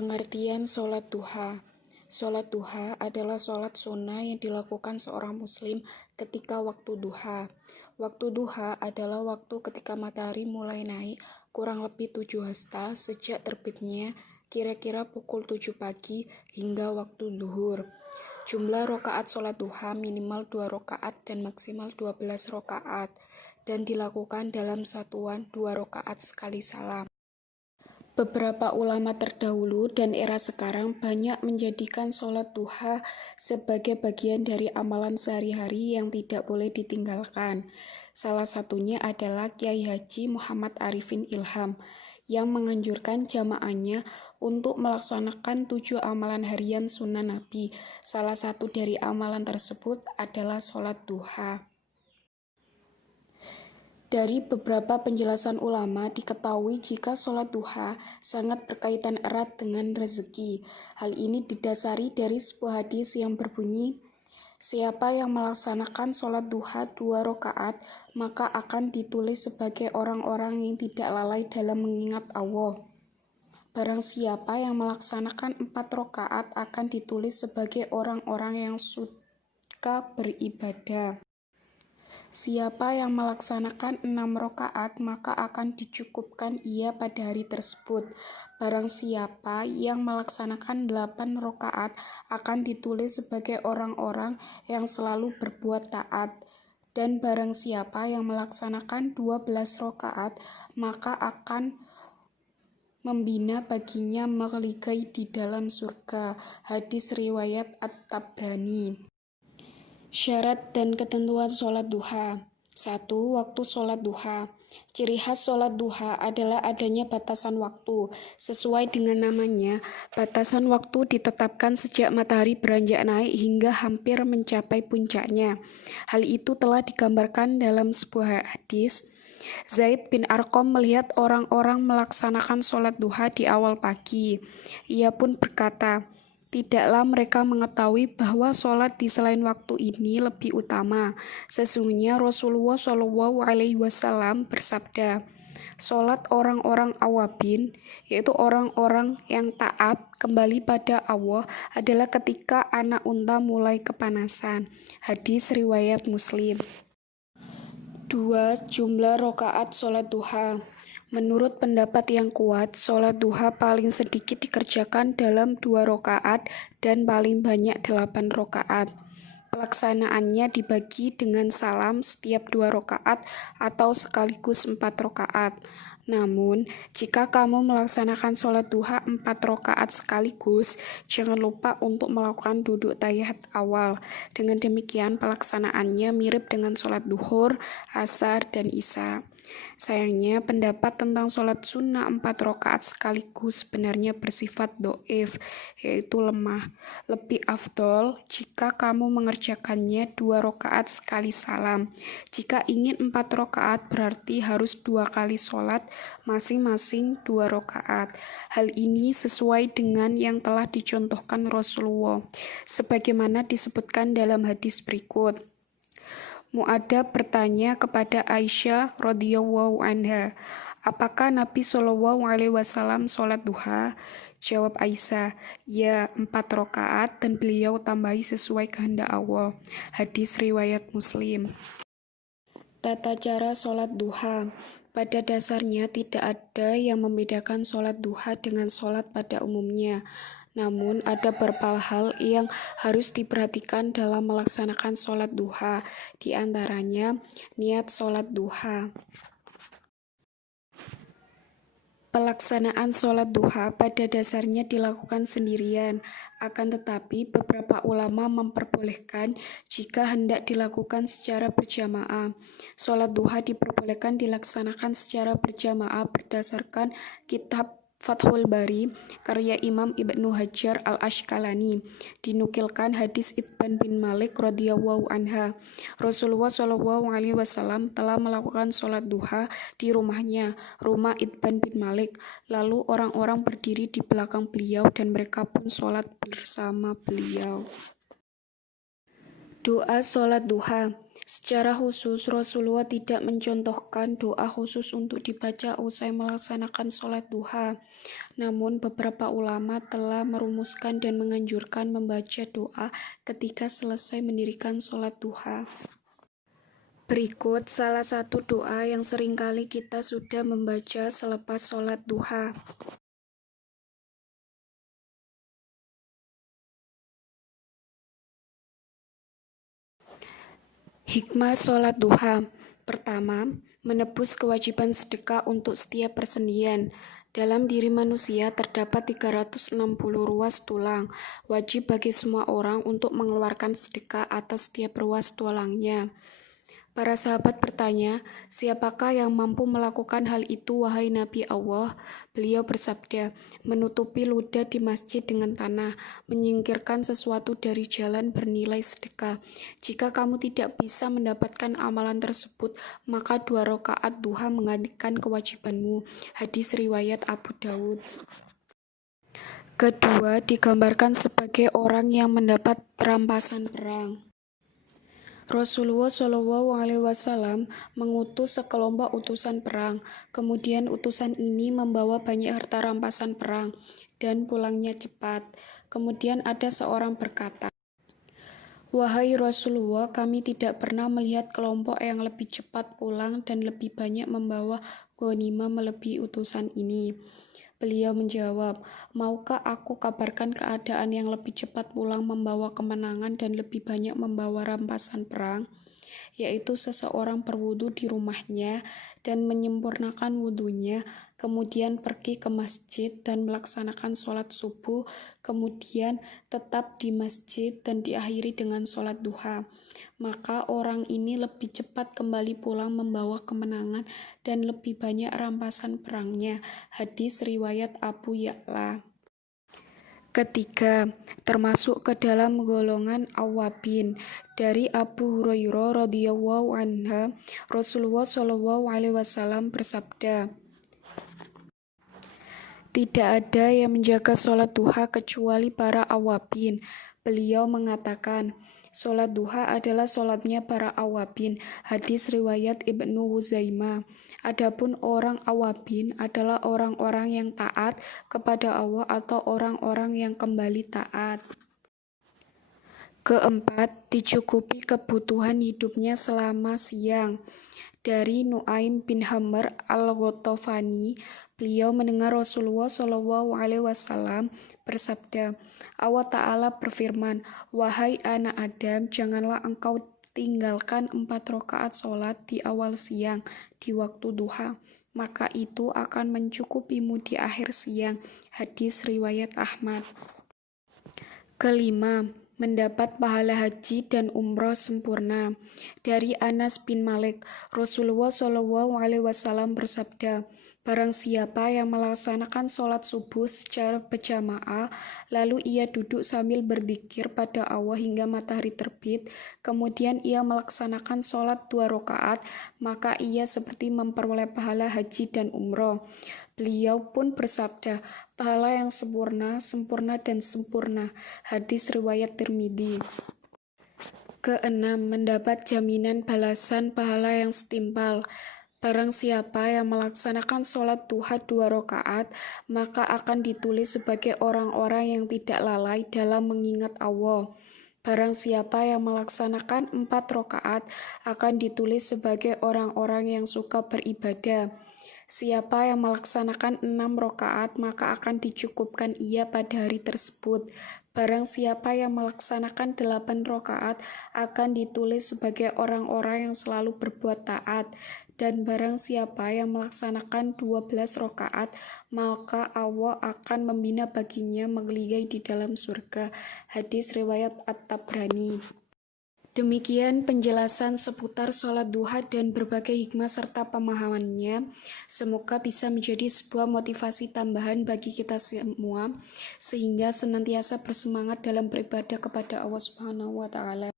Pengertian sholat duha. Sholat duha adalah sholat sunnah yang dilakukan seorang muslim ketika waktu duha. Waktu duha adalah waktu ketika matahari mulai naik kurang lebih 7 hasta sejak terbitnya kira-kira pukul 7 pagi hingga waktu zuhur. Jumlah rakaat sholat duha minimal 2 rakaat dan maksimal 12 rakaat dan dilakukan dalam satuan 2 rakaat sekali salam. Beberapa ulama terdahulu dan era sekarang banyak menjadikan sholat duha sebagai bagian dari amalan sehari-hari yang tidak boleh ditinggalkan. Salah satunya adalah Kiai Haji Muhammad Arifin Ilham yang menganjurkan jamaahnya untuk melaksanakan 7 amalan harian sunnah Nabi. Salah satu dari amalan tersebut adalah sholat duha. Dari beberapa penjelasan ulama diketahui jika sholat duha sangat berkaitan erat dengan rezeki. Hal ini didasari dari sebuah hadis yang berbunyi, siapa yang melaksanakan sholat duha 2 rakaat, maka akan ditulis sebagai orang-orang yang tidak lalai dalam mengingat Allah. Barang siapa yang melaksanakan 4 rakaat akan ditulis sebagai orang-orang yang suka beribadah. Siapa yang melaksanakan 6 rakaat maka akan dicukupkan ia pada hari tersebut. Barang siapa yang melaksanakan 8 rakaat akan ditulis sebagai orang-orang yang selalu berbuat taat. Dan barang siapa yang melaksanakan 12 rakaat maka akan membina baginya maligai di dalam surga. Hadis riwayat At-Tabrani. Syarat dan ketentuan sholat duha. 1. Waktu sholat duha. Ciri khas sholat duha adalah adanya batasan waktu. Sesuai dengan namanya, batasan waktu ditetapkan sejak matahari beranjak naik hingga hampir mencapai puncaknya. Hal itu telah digambarkan dalam sebuah hadis. Zaid bin Arqam melihat orang-orang melaksanakan sholat duha di awal pagi. Ia pun berkata, tidaklah mereka mengetahui bahwa sholat di selain waktu ini lebih utama. Sesungguhnya Rasulullah SAW bersabda, sholat orang-orang awabin, yaitu orang-orang yang taat kembali pada Allah, adalah ketika anak unta mulai kepanasan. Hadis riwayat Muslim. 2. Jumlah rakaat sholat duha. Menurut pendapat yang kuat, sholat duha paling sedikit dikerjakan dalam 2 rakaat dan paling banyak 8 rakaat. Pelaksanaannya dibagi dengan salam setiap 2 rakaat atau sekaligus 4 rakaat. Namun, jika kamu melaksanakan sholat duha 4 rakaat sekaligus, jangan lupa untuk melakukan duduk tahiyat awal. Dengan demikian, pelaksanaannya mirip dengan sholat duhur, asar, dan isya. Sayangnya, pendapat tentang sholat sunnah 4 rakaat sekaligus sebenarnya bersifat do'if, yaitu lemah. Lebih afdol jika kamu mengerjakannya 2 rakaat sekali salam. Jika ingin 4 rakaat berarti harus 2 kali sholat, masing-masing 2 rakaat. Hal ini sesuai dengan yang telah dicontohkan Rasulullah, sebagaimana disebutkan dalam hadis berikut. Mu'adzab bertanya kepada Aisyah radhiyallahu anha, apakah Nabi SAW sholat duha? Jawab Aisyah, ya 4 rakaat dan beliau tambahi sesuai kehendak Allah. Hadis riwayat Muslim. Tata cara sholat duha. Pada dasarnya tidak ada yang membedakan sholat duha dengan sholat pada umumnya. Namun ada beberapa hal yang harus diperhatikan dalam melaksanakan sholat duha, di antaranya niat sholat duha. Pelaksanaan sholat duha pada dasarnya dilakukan sendirian, akan tetapi beberapa ulama memperbolehkan jika hendak dilakukan secara berjamaah. Sholat duha diperbolehkan dilaksanakan secara berjamaah berdasarkan kitab Fathul Bari, karya Imam Ibnu Hajar al-Ashqalani. Dinukilkan hadis Itban bin Malik radhiyallahu anha. Rasulullah SAW telah melakukan sholat duha di rumahnya, rumah Itban bin Malik. Lalu orang-orang berdiri di belakang beliau dan mereka pun sholat bersama beliau. Doa sholat duha. Secara khusus, Rasulullah tidak mencontohkan doa khusus untuk dibaca usai melaksanakan sholat duha. Namun, beberapa ulama telah merumuskan dan menganjurkan membaca doa ketika selesai mendirikan sholat duha. Berikut salah satu doa yang seringkali kita sudah membaca selepas sholat duha. Hikmah sholat duha. Pertama, menebus kewajiban sedekah untuk setiap persendian. Dalam diri manusia terdapat 360 ruas tulang. Wajib bagi semua orang untuk mengeluarkan sedekah atas setiap ruas tulangnya. Para sahabat bertanya, siapakah yang mampu melakukan hal itu, wahai Nabi Allah? Beliau bersabda, menutupi ludah di masjid dengan tanah, menyingkirkan sesuatu dari jalan bernilai sedekah. Jika kamu tidak bisa mendapatkan amalan tersebut, maka 2 rakaat duha menggantikan kewajibanmu. Hadis riwayat Abu Dawud. Kedua, digambarkan sebagai orang yang mendapat perampasan perang. Rasulullah SAW mengutus sekelompok utusan perang. Kemudian utusan ini membawa banyak harta rampasan perang dan pulangnya cepat. Kemudian ada seorang berkata, "Wahai Rasulullah, kami tidak pernah melihat kelompok yang lebih cepat pulang dan lebih banyak membawa ghanimah melebihi utusan ini." Beliau menjawab, "Maukah aku kabarkan keadaan yang lebih cepat pulang membawa kemenangan dan lebih banyak membawa rampasan perang? Yaitu seseorang berwudu di rumahnya dan menyempurnakan wudunya, kemudian pergi ke masjid dan melaksanakan sholat subuh, kemudian tetap di masjid dan diakhiri dengan sholat duha. Maka orang ini lebih cepat kembali pulang membawa kemenangan dan lebih banyak rampasan perangnya." Hadis riwayat Abu Ya'la. Ketiga, termasuk ke dalam golongan awabin. Dari Abu Hurairah radhiyallahu anhu, Rasulullah SAW bersabda, "Tidak ada yang menjaga sholat duha kecuali para awabin." Beliau mengatakan, sholat duha adalah sholatnya para awabin. Hadis riwayat Ibnu Huzaimah. Adapun orang awabin adalah orang-orang yang taat kepada Allah atau orang-orang yang kembali taat. Keempat, dicukupi kebutuhan hidupnya selama siang. Dari Nuaim bin Hamr al-Ghatafani, beliau mendengar Rasulullah SAW bersabda, Allah Ta'ala berfirman, "Wahai anak Adam, janganlah engkau tinggalkan 4 rakaat sholat di awal siang, di waktu duha, maka itu akan mencukupimu di akhir siang." Hadis riwayat Ahmad. Kelima, mendapat pahala haji dan umroh sempurna. Dari Anas bin Malik, Rasulullah SAW bersabda, "Barang siapa yang melaksanakan sholat subuh secara berjamaah, lalu ia duduk sambil berzikir pada Allah hingga matahari terbit, kemudian ia melaksanakan sholat 2 rakaat, maka ia seperti memperoleh pahala haji dan umroh." Beliau pun bersabda, "Pahala yang sempurna, sempurna dan sempurna." Hadis riwayat Tirmidzi. Keenam, mendapat jaminan balasan pahala yang setimpal. Barang siapa yang melaksanakan sholat duha 2 rakaat, maka akan ditulis sebagai orang-orang yang tidak lalai dalam mengingat Allah. Barang siapa yang melaksanakan 4 rakaat, akan ditulis sebagai orang-orang yang suka beribadah. Siapa yang melaksanakan 6 rakaat, maka akan dicukupkan ia pada hari tersebut. Barang siapa yang melaksanakan 8 rakaat, akan ditulis sebagai orang-orang yang selalu berbuat taat. Dan barang siapa yang melaksanakan 12 rakaat, maka Allah akan membina baginya menggeligai di dalam surga. Hadis riwayat At-Tabrani. Demikian penjelasan seputar sholat duha dan berbagai hikmah serta pemahamannya. Semoga bisa menjadi sebuah motivasi tambahan bagi kita semua, sehingga senantiasa bersemangat dalam beribadah kepada Allah Subhanahu wa Ta'ala.